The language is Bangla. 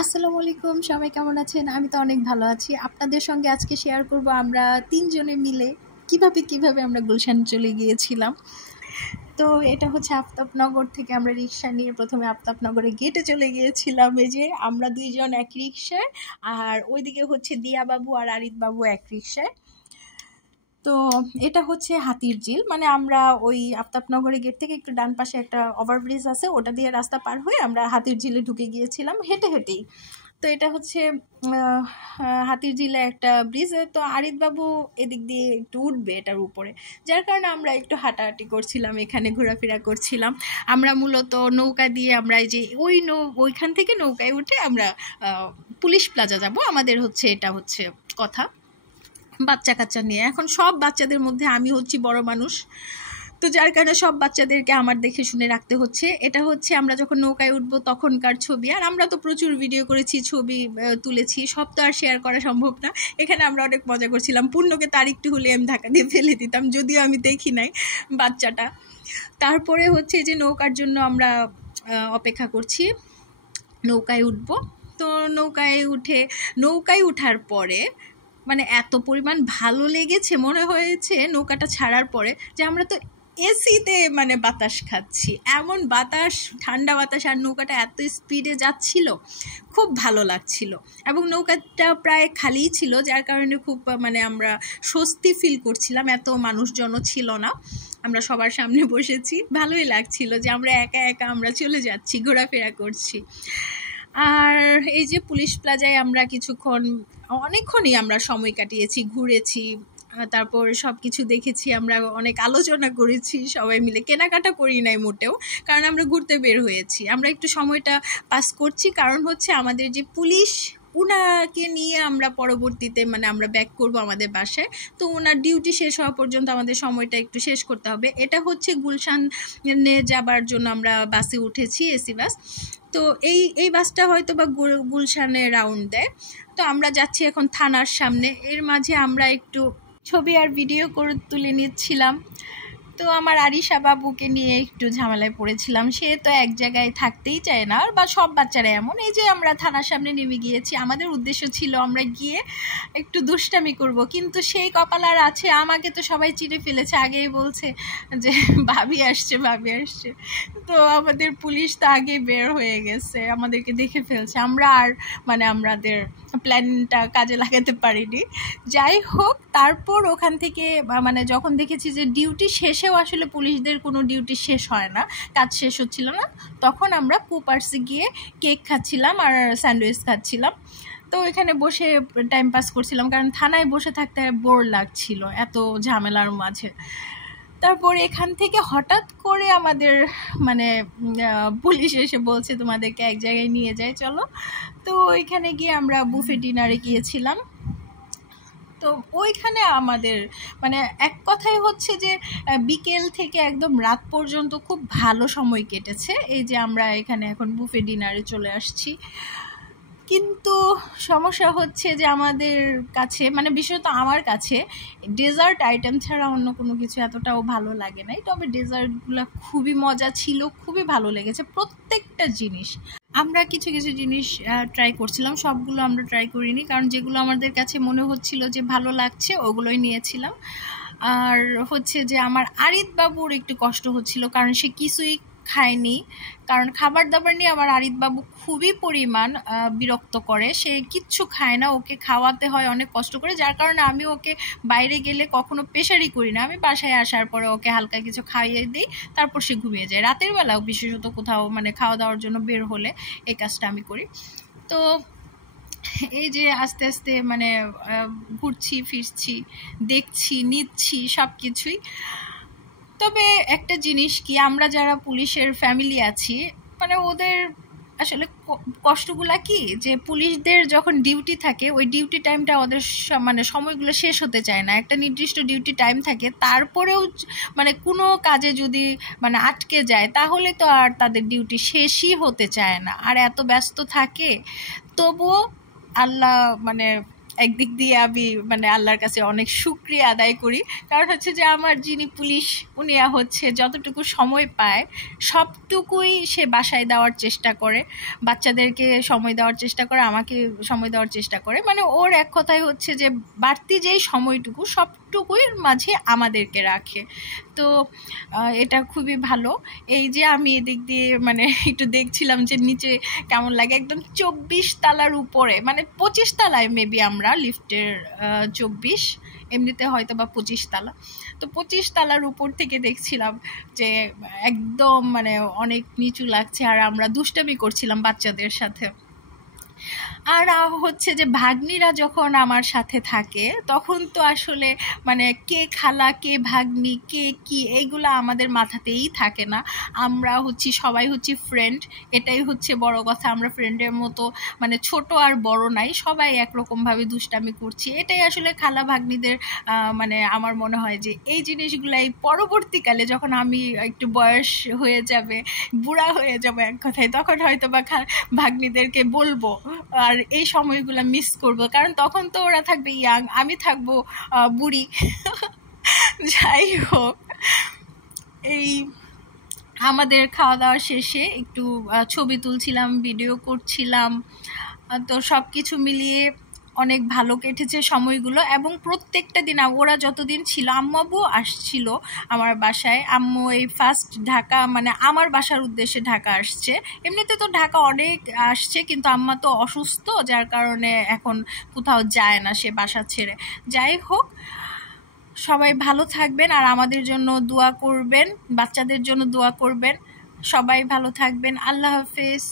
আসসালামু আলাইকুম, সবাই কেমন আছেন? আমি তো অনেক ভালো আছি। আপনাদের সঙ্গে আজকে শেয়ার করব আমরা ৩ জনে মিলে কিভাবে আমরা গুলশান চলে গিয়েছিলাম। তো এটা হচ্ছে আফতাবনগর থেকে আমরা রিক্সা নিয়ে প্রথমে আফতাবনগরের গেটে চলে গিয়েছিলাম। এই যে আমরা ২ জন এক রিক্সায়, আর ওইদিকে হচ্ছে দিয়া বাবু আর আরিত বাবু এক রিক্সায়। তো এটা হচ্ছে হাতির ঝিল, মানে আমরা ওই আফতাবনগরের গেট থেকে একটু ডান পাশে একটা ওভারব্রিজ আছে, ওটা দিয়ে রাস্তা পার হয়ে আমরা হাতির ঝিলে ঢুকে গিয়েছিলাম হেঁটে হেঁটেই। তো এটা হচ্ছে হাতির ঝিলে একটা ব্রিজ। তো আরিত বাবু এদিক দিয়ে একটু উঠবে এটার উপরে, যার কারণে আমরা একটু হাঁটাহাঁটি করছিলাম, এখানে ঘোরাফেরা করছিলাম। আমরা মূলত নৌকা দিয়ে আমরা এই যে ওইখান থেকে নৌকায় উঠে আমরা পুলিশ প্লাজা যাব। আমাদের হচ্ছে এটা হচ্ছে কথা, বাচ্চা কাচ্চা নিয়ে। এখন সব বাচ্চাদের মধ্যে আমি হচ্ছি বড় মানুষ, তো যার কারণে সব বাচ্চাদেরকে আমার দেখে শুনে রাখতে হচ্ছে। এটা হচ্ছে আমরা যখন নৌকায় উঠবো তখনকার ছবি, আর আমরা তো প্রচুর ভিডিও করেছি, ছবি তুলেছি, সব তো আর শেয়ার করা সম্ভব না। এখানে আমরা অনেক মজা করছিলাম। পূর্ণকে তার একটু হলে আমি ধাক্কা দিয়ে ফেলে দিতাম, যদিও আমি দেখি নাই বাচ্চাটা। তারপরে হচ্ছে যে নৌকার জন্য আমরা অপেক্ষা করছি, নৌকায় উঠবো। তো নৌকায় উঠার পরে মানে এত পরিমাণ ভালো লেগেছে, মনে হয়েছে নৌকাটা ছাড়ার পরে যে আমরা তো এসিতে মানে বাতাস খাচ্ছি, এমন বাতাস, ঠান্ডা বাতাস, আর নৌকাটা এত স্পিডে যাচ্ছিল, খুব ভালো লাগছিল। এবং নৌকাটা প্রায় খালিই ছিল, যার কারণে খুব মানে আমরা স্বস্তি ফিল করছিলাম, এত মানুষজনও ছিল না, আমরা সবার সামনে বসেছি, ভালোই লাগছিল যে আমরা একা একা আমরা চলে যাচ্ছি, ঘোরাফেরা করছি। আর এই যে পুলিশ প্লাজায় আমরা অনেকক্ষণই আমরা সময় কাটিয়েছি, ঘুরেছি, তারপর সব কিছু দেখেছি, আমরা অনেক আলোচনা করেছি সবাই মিলে। কেনাকাটা করি নাই মোটেও, কারণ আমরা ঘুরতে বের হয়েছি। আমরা একটু সময়টা পাস করছি, কারণ হচ্ছে আমাদের যে পুলিশ, উনাকে নিয়ে আমরা পরবর্তীতে মানে আমরা ব্যাক করব আমাদের বাসায়। তো ওনার ডিউটি শেষ হওয়া পর্যন্ত আমাদের সময়টা একটু শেষ করতে হবে। এটা হচ্ছে গুলশানে যাবার জন্য আমরা বাসে উঠেছি, এসি বাস। তো এই বাসটা হয়তো বা গুলশানে রাউন্ড দেয়। তো আমরা যাচ্ছি এখন থানার সামনে। এর মাঝে আমরা একটু ছবি আর ভিডিও করে তুলে নিচ্ছিলাম। তো আমার আরিশা বাবুকে নিয়ে একটু ঝামেলায় পড়েছিলাম, সে তো এক জায়গায় থাকতেই চায় না, বা সব বাচ্চারা এমন। এই যে আমরা থানার সামনে নেমে গিয়েছি, আমাদের উদ্দেশ্য ছিল আমরা গিয়ে একটু দুষ্টামি করব, কিন্তু সেই কপাল আর আছে, আমাকে তো সবাই চিনে ফেলেছে, আগেই বলছে যে ভাবি আসছে ভাবি আসছে। তো আমাদের পুলিশ তো আগেই বের হয়ে গেছে, আমাদেরকে দেখে ফেলছে, আমরা আর মানে আমাদের প্ল্যানটা কাজে লাগাতে পারিনি। যাই হোক, তারপর ওখান থেকে মানে যখন দেখেছি যে ডিউটি শেষেও আসলে পুলিশদের কোনো ডিউটি শেষ হয় না, কাজ শেষ হচ্ছিল না, তখন আমরা কুপার্সে গিয়ে কেক খাচ্ছিলাম আর স্যান্ডউইচ খাচ্ছিলাম। তো এখানে বসে টাইম পাস করছিলাম, কারণ থানায় বসে থাকতে বোর লাগছিল এত ঝামেলার মাঝে। তারপর এখান থেকে হঠাৎ করে আমাদের মানে পুলিশ এসে বলছে তোমাদেরকে এক জায়গায় নিয়ে যায়, চলো। তো ওইখানে গিয়ে আমরা বুফে ডিনারে গিয়েছিলাম। তো ওইখানে আমাদের মানে এক কথাই হচ্ছে যে বিকেল থেকে একদম রাত পর্যন্ত খুব ভালো সময় কেটেছে। এই যে আমরা এখানে এখন বুফে ডিনারে চলে আসছি, কিন্তু সমস্যা হচ্ছে যে আমাদের কাছে মানে বিশেষত আমার কাছে ডেজার্ট আইটেম ছাড়া অন্য কোনো কিছু এতটাও ভালো লাগে নাই। তবে ডেজার্টগুলো খুবই মজা ছিল, খুবই ভালো লেগেছে প্রত্যেকটা জিনিস। আমরা কিছু কিছু জিনিস ট্রাই করছিলাম, সবগুলো আমরা ট্রাই করিনি, কারণ যেগুলো আমাদের কাছে মনে হচ্ছিল যে ভালো লাগছে ওগুলোই নিয়েছিলাম। আর হচ্ছে যে আমার আরিত বাবুর একটু কষ্ট হচ্ছিল, কারণ সে কিছুই খায়নি, কারণ খাবার দাবার নিয়ে আমার আরিত বাবু খুবই পরিমাণ বিরক্ত করে, সে কিচ্ছু খায় না, ওকে খাওয়াতে হয় অনেক কষ্ট করে, যার কারণে আমি ওকে বাইরে গেলে কখনো প্রেশারই করি না, আমি বাসায় আসার পরে ওকে হালকা কিছু খাইয়ে দিই, তারপর সে ঘুমিয়ে যায়। রাতের বেলাও বিশেষত কোথাও মানে খাওয়া দাওয়ার জন্য বের হলে এই কাজটা আমি করি। তো এই যে আস্তে আস্তে মানে ঘুরছি ফিরছি, দেখছি নিচ্ছি সব কিছুই। তবে একটা জিনিস কি, আমরা যারা পুলিশের ফ্যামিলি আছি মানে ওদের আসলে কষ্টগুলা কি, যে পুলিশদের যখন ডিউটি থাকে ওই ডিউটি টাইমটা ওদের মানে সময়গুলো শেষ হতে চায় না, একটা নির্দিষ্ট ডিউটি টাইম থাকে, তারপরেও মানে কোনো কাজে যদি মানে আটকে যায় তাহলে তো আর তাদের ডিউটি শেষই হতে চায় না, আর এত ব্যস্ত থাকে। তবুও আল্লাহ মানে একদিক দিয়ে আমি মানে আল্লাহর কাছে অনেক শুকরিয়া আদায় করি, কারণ হচ্ছে যে আমার যিনি পুলিশ উনি হচ্ছে যতটুকু সময় পায় সবটুকুই সে বাসায় দেওয়ার চেষ্টা করে, বাচ্চাদেরকে সময় দেওয়ার চেষ্টা করে, আমাকে সময় দেওয়ার চেষ্টা করে, মানে ওর এক কথায় হচ্ছে যে বাড়তি যেই সময়টুকু সবটুকুই মাঝে আমাদেরকে রাখে। তো এটা খুবই ভালো। এই যে আমি এদিক দিয়ে মানে একটু দেখছিলাম যে নিচে কেমন লাগে, একদম 24 তালার উপরে, মানে 25 তালায় মেবি আমরা লিফটের, 24 এমনিতে হয়তো বা 25 তালা। তো 25 তালার উপর থেকে দেখছিলাম যে একদম মানে অনেক নিচু লাগছে, আর আমরা দুষ্টামি করছিলাম বাচ্চাদের সাথে। আর হচ্ছে যে ভাগ্নিরা যখন আমার সাথে থাকে তখন তো আসলে মানে কে খালা কে ভাগ্নি কে কি এইগুলো আমাদের মাথাতেই থাকে না। আমরা হচ্ছি সবাই হচ্ছি ফ্রেন্ড, এটাই হচ্ছে বড় কথা। আমরা ফ্রেন্ডের মতো মানে ছোট আর বড় নাই, সবাই একরকমভাবে দুষ্টামি করছি। এটাই আসলে খালা ভাগ্নিদের মানে আমার মনে হয় যে এই জিনিসগুলাই পরবর্তীকালে যখন আমি একটু বয়স হয়ে যাবে, বুড়া হয়ে যাবো এক কথায়, তখন হয়তো বা ভাগ্নিদেরকে বলবো আর এই সময়গুলো মিস করব, কারণ তখন তো ওরা থাকবে ইয়াং, আমি থাকবো বুড়ি। যাই হোক, এই আমাদের খাওয়া দাওয়া শেষে একটু ছবি তুলছিলাম, ভিডিও করছিলাম। তো সব কিছু মিলিয়ে অনেক ভালো কেটেছে সময়গুলো। এবং প্রত্যেকটা দিন ওরা যতদিন ছিল, আম্মু আব্বু আসছিল আমার বাসায়। আম্মু এই ফার্স্ট ঢাকা মানে আমার বাসার উদ্দেশ্যে ঢাকা আসছে, এমনিতে তো ঢাকা অনেক আসছে, কিন্তু আম্মা তো অসুস্থ, যার কারণে এখন কোথাও যায় না সে বাসা ছেড়ে। যাই হোক, সবাই ভালো থাকবেন আর আমাদের জন্য দোয়া করবেন, বাচ্চাদের জন্য দোয়া করবেন। সবাই ভালো থাকবেন। আল্লাহ হাফেজ।